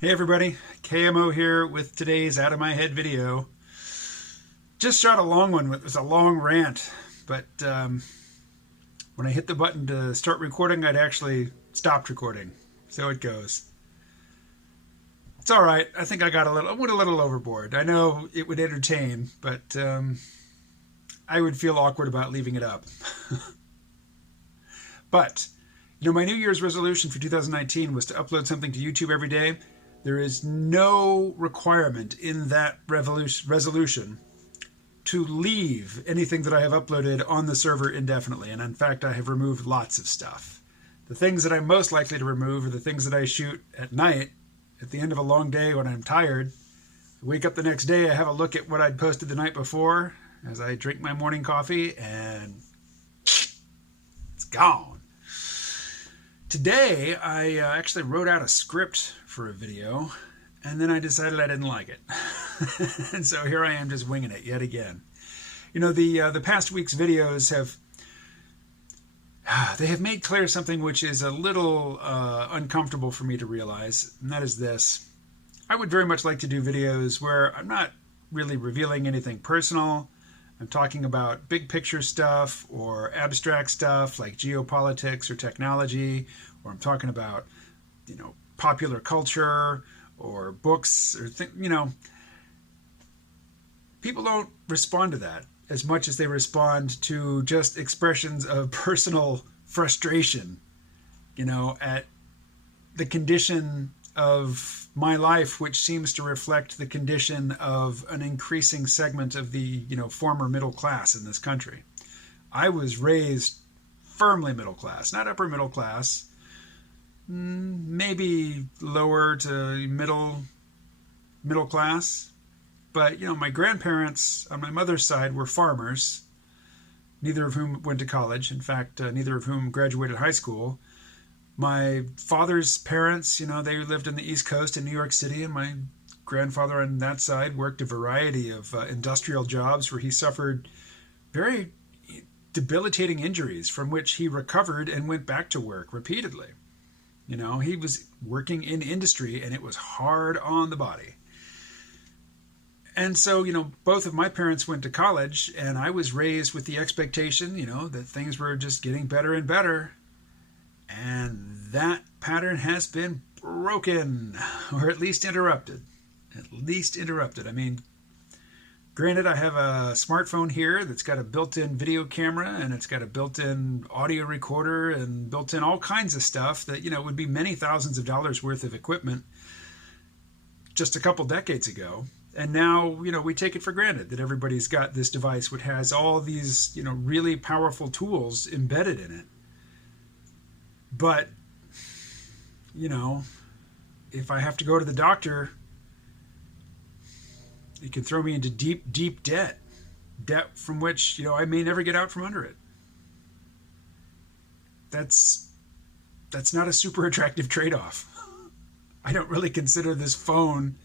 Hey everybody, KMO here with today's Out of My Head video. Just shot a long one. It was a long rant, but when I hit the button to start recording, I'd actually stopped recording. So it goes. It's all right. I think I went a little overboard. I know it would entertain, but I would feel awkward about leaving it up. But my New Year's resolution for 2019 was to upload something to YouTube every day. There is no requirement in that resolution to leave anything that I have uploaded on the server indefinitely. And in fact, I have removed lots of stuff. The things that I'm most likely to remove are the things that I shoot at night, at the end of a long day when I'm tired. I wake up the next day, I have a look at what I'd posted the night before as I drink my morning coffee, and it's gone. Today, I actually wrote out a script for a video, and then I decided I didn't like it. And so here I am just winging it yet again. The past week's videos have made clear something which is a little uncomfortable for me to realize, and that is this. I would very much like to do videos where I'm not really revealing anything personal. I'm talking about big picture stuff or abstract stuff like geopolitics or technology, or I'm talking about, popular culture or books or people don't respond to that as much as they respond to just expressions of personal frustration, at the condition of my life, which seems to reflect the condition of an increasing segment of the, former middle class in this country. I was raised firmly middle class, not upper middle class, maybe lower to middle class. But, my grandparents on my mother's side were farmers, neither of whom went to college. In fact, neither of whom graduated high school. My father's parents, they lived in the East Coast in New York City, and my grandfather on that side worked a variety of industrial jobs where he suffered very debilitating injuries from which he recovered and went back to work repeatedly. He was working in industry, and it was hard on the body. And so, both of my parents went to college, and I was raised with the expectation, that things were just getting better and better. And that pattern has been broken, or at least interrupted. I mean, granted, I have a smartphone here that's got a built-in video camera, and it's got a built-in audio recorder, and built-in all kinds of stuff that, would be many thousands of dollars worth of equipment just a couple decades ago. And now, we take it for granted that everybody's got this device which has all these, really powerful tools embedded in it. But, if I have to go to the doctor, it can throw me into deep, deep debt from which, I may never get out from under it. That's not a super attractive trade-off. I don't really consider this phone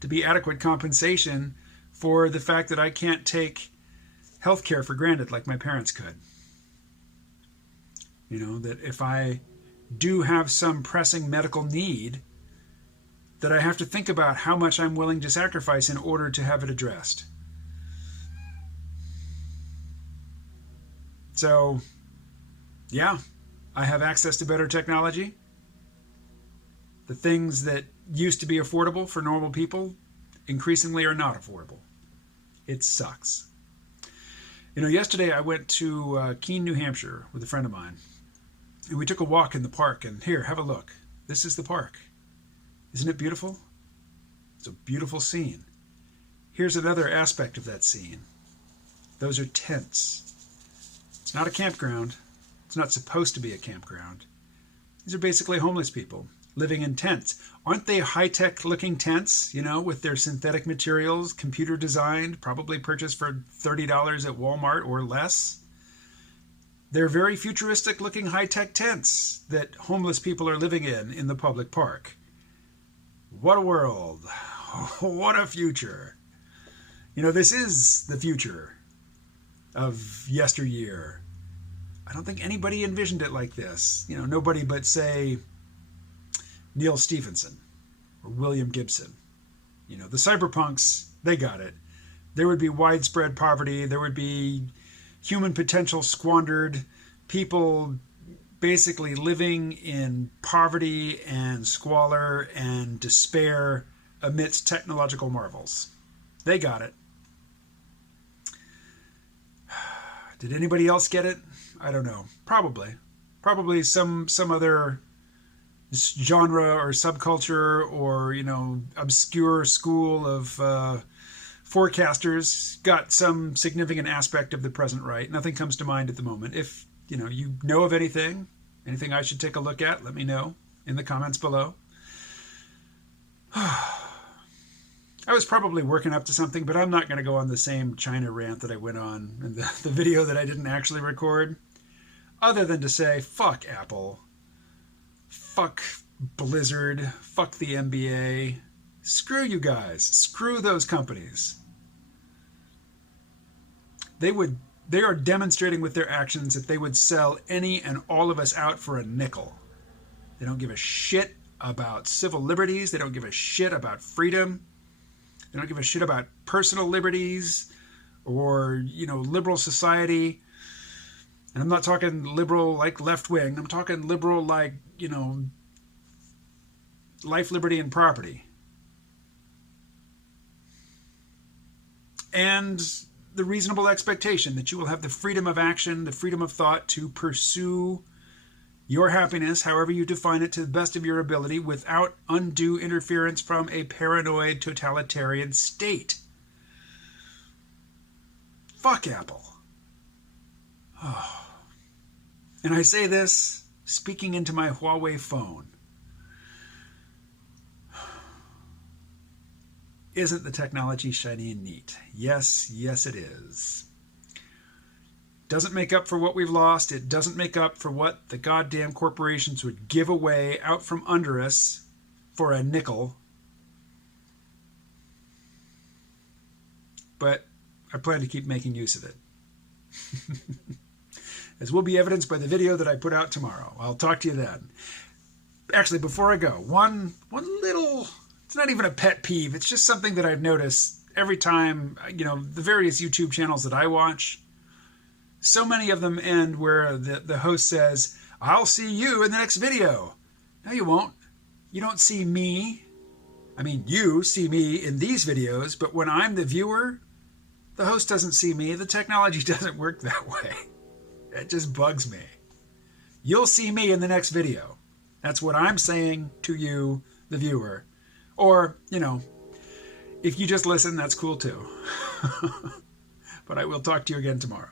to be adequate compensation for the fact that I can't take health care for granted like my parents could. That if I do have some pressing medical need, that I have to think about how much I'm willing to sacrifice in order to have it addressed. So, yeah, I have access to better technology. The things that used to be affordable for normal people increasingly are not affordable. It sucks. Yesterday I went to Keene, New Hampshire with a friend of mine. And we took a walk in the park, and here, have a look. This is the park. Isn't it beautiful? It's a beautiful scene. Here's another aspect of that scene. Those are tents. It's not a campground. It's not supposed to be a campground. These are basically homeless people living in tents. Aren't they high-tech looking tents, with their synthetic materials, computer designed, probably purchased for $30 at Walmart or less? They're very futuristic looking high-tech tents that homeless people are living in the public park. What a world. What a future. This is the future of yesteryear. I don't think anybody envisioned it like this. Nobody but, say, Neil Stephenson or William Gibson. The cyberpunks, they got it. There would be widespread poverty. There would be human potential squandered. People basically living in poverty and squalor and despair amidst technological marvels. They got it. Did anybody else get it? I don't know. Probably some other genre or subculture or, obscure school of forecasters got some significant aspect of the present right. Nothing comes to mind at the moment. If, you know of anything I should take a look at, let me know in the comments below. I was probably working up to something, but I'm not going to go on the same China rant that I went on in the video that I didn't actually record. Other than to say, fuck Apple. Fuck Blizzard. Fuck the NBA. Screw you guys. Screw those companies. They are demonstrating with their actions that they would sell any and all of us out for a nickel. They don't give a shit about civil liberties. They don't give a shit about freedom. They don't give a shit about personal liberties or, liberal society. And I'm not talking liberal like left wing. I'm talking liberal like, life, liberty, and property. And the reasonable expectation that you will have the freedom of action, the freedom of thought to pursue your happiness, however you define it, to the best of your ability without undue interference from a paranoid totalitarian state. Fuck Apple. Oh. And I say this speaking into my Huawei phone. Isn't the technology shiny and neat? Yes, yes it is. Doesn't make up for what we've lost. It doesn't make up for what the goddamn corporations would give away out from under us for a nickel. But I plan to keep making use of it. As will be evidenced by the video that I put out tomorrow. I'll talk to you then. Actually, before I go, one little, it's not even a pet peeve. It's just something that I've noticed every time, the various YouTube channels that I watch. So many of them end where the host says, I'll see you in the next video. No, you won't. You don't see me. I mean, you see me in these videos, but when I'm the viewer, the host doesn't see me. The technology doesn't work that way. It just bugs me. You'll see me in the next video. That's what I'm saying to you, the viewer. Or, if you just listen, that's cool too. But I will talk to you again tomorrow.